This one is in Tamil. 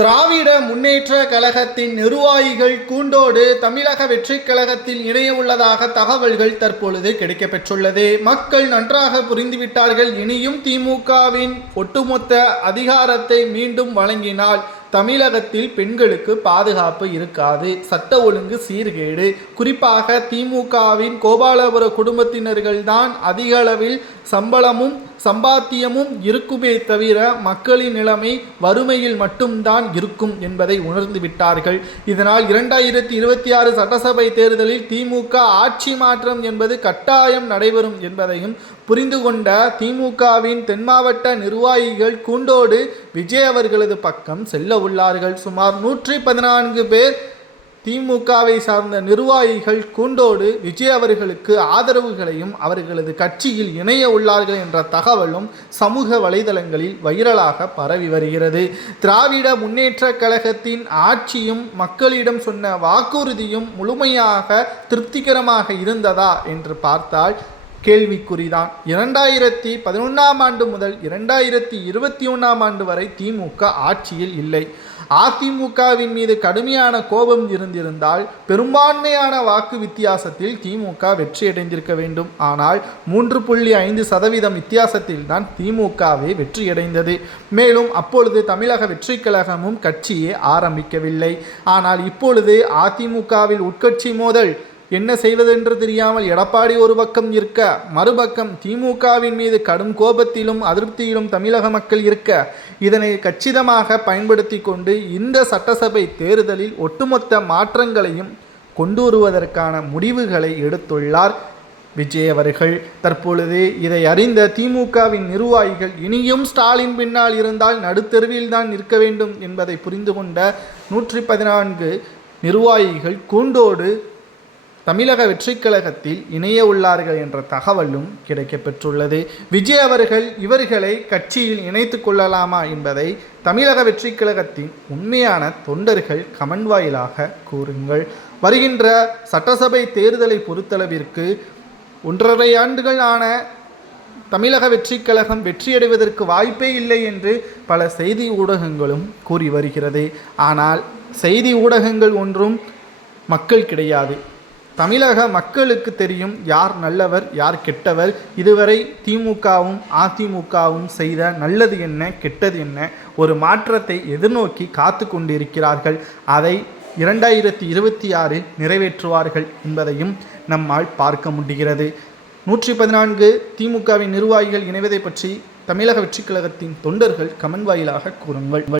திராவிட முன்னேற்ற கழகத்தின் நிர்வாகிகள் கூண்டோடு தமிழக வெற்றிக் கழகத்தில் இணைய உள்ளதாக தகவல்கள் தற்பொழுது கிடைக்கப்பெற்றுள்ளது. மக்கள் நன்றாக புரிந்துவிட்டார்கள். இனியும் திமுகவின் ஒட்டுமொத்த அதிகாரத்தை மீண்டும் வழங்கினால் தமிழகத்தில் பெண்களுக்கு பாதுகாப்பு இருக்காது. சட்ட ஒழுங்கு சீர்கேடு. குறிப்பாக திமுகவின் கோபாலபுர குடும்பத்தினர்கள்தான் அதிகளவில் அதிக அளவில் சம்பளமும் சம்பாத்தியமும் இருக்குமே தவிர மக்களின் நிலைமை வறுமையில் மட்டும்தான் இருக்கும் என்பதை உணர்ந்து விட்டார்கள். இதனால் இரண்டாயிரத்தி இருபத்தி ஆறு சட்டசபை தேர்தலில் திமுக ஆட்சி மாற்றம் என்பது கட்டாயம் நடைபெறும் என்பதையும் புரிந்து கொண்ட திமுகவின் தென் மாவட்ட நிர்வாகிகள் கூண்டோடு விஜய் அவர்களது பக்கம் செல்ல உள்ளார்கள். சுமார் நூற்றி பதினான்கு பேர் திமுகவை சார்ந்த நிர்வாகிகள் கூண்டோடு விஜய் அவர்களுக்கு ஆதரவுகளையும் அவர்களது கட்சியில் இணைய உள்ளார்கள் என்ற தகவலும் சமூக வலைதளங்களில் வைரலாக பரவி வருகிறது. திராவிட முன்னேற்ற கழகத்தின் ஆட்சியும் மக்களிடம் சொன்ன வாக்குறுதியும் முழுமையாக திருப்திகரமாக இருந்ததா என்று பார்த்தால் கேள்விக்குறிதான். இரண்டாயிரத்தி பதினொன்றாம் ஆண்டு முதல் இரண்டாயிரத்தி இருபத்தி ஒன்றாம் ஆண்டு வரை திமுக ஆட்சியில் இல்லை. அதிமுகவின் மீது கடுமையான கோபம் இருந்திருந்தால் பெரும்பான்மையான வாக்கு வித்தியாசத்தில் திமுக வெற்றியடைந்திருக்க வேண்டும். ஆனால் மூன்று புள்ளி ஐந்து சதவீதம் வித்தியாசத்தில் தான் திமுகவே வெற்றியடைந்தது. மேலும் அப்பொழுது தமிழக வெற்றிக் கழகமும் கட்சியே ஆரம்பிக்கவில்லை. ஆனால் இப்பொழுது அதிமுகவில் உட்கட்சி மோதல் என்ன செய்வதென்று தெரியாமல் எடப்பாடி ஒரு பக்கம் இருக்க மறுபக்கம் திமுகவின் மீது கடும் கோபத்திலும் அதிருப்தியிலும் தமிழக மக்கள் இருக்க இதனை கச்சிதமாக பயன்படுத்தி கொண்டு இந்த சட்டசபை தேர்தலில் ஒட்டுமொத்த மாற்றங்களையும் கொண்டு வருவதற்கான முடிவுகளை எடுத்துள்ளார் விஜய் அவர்கள். தற்பொழுது இதை அறிந்த திமுகவின் நிர்வாகிகள் இனியும் ஸ்டாலின் பின்னால் இருந்தால் நடுத்தெருவில் தான் நிற்க வேண்டும் என்பதை புரிந்து கொண்ட நூற்றி பதினான்கு நிர்வாகிகள் கூண்டோடு தமிழக வெற்றிக் கழகத்தில் இணைய உள்ளார்கள் என்ற தகவலும் கிடைக்கப்பெற்றுள்ளது. விஜய் அவர்கள் இவர்களை கட்சியில் இணைத்து கொள்ளலாமா என்பதை தமிழக வெற்றிக் கழகத்தின் உண்மையான தொண்டர்கள் கமன் வாயிலாக கூறுங்கள். வருகின்ற சட்டசபை தேர்தலை பொறுத்தளவிற்கு ஒன்றரை ஆண்டுகள் ஆன தமிழக வெற்றிக் கழகம் வெற்றியடைவதற்கு வாய்ப்பே இல்லை என்று பல செய்தி ஊடகங்களும் கூறி வருகிறது. ஆனால் செய்தி ஊடகங்கள் ஒன்றும் மக்கள் கிடையாது. தமிழக மக்களுக்கு தெரியும் யார் நல்லவர் யார் கெட்டவர். இதுவரை திமுகவும் அதிமுகவும் செய்த நல்லது என்ன கெட்டது என்ன ஒரு மாற்றத்தை எதிர்நோக்கி காத்து கொண்டிருக்கிறார்கள். அதை இரண்டாயிரத்தி இருபத்தி ஆறில் நிறைவேற்றுவார்கள் என்பதையும் நம்மால் பார்க்க முடிகிறது. நூற்றி பதினான்கு திமுகவின் நிர்வாகிகள் இணைவதை பற்றி தமிழக வெற்றிக் கழகத்தின் தொண்டர்கள் கமன் வாயிலாக கூறுங்கள்.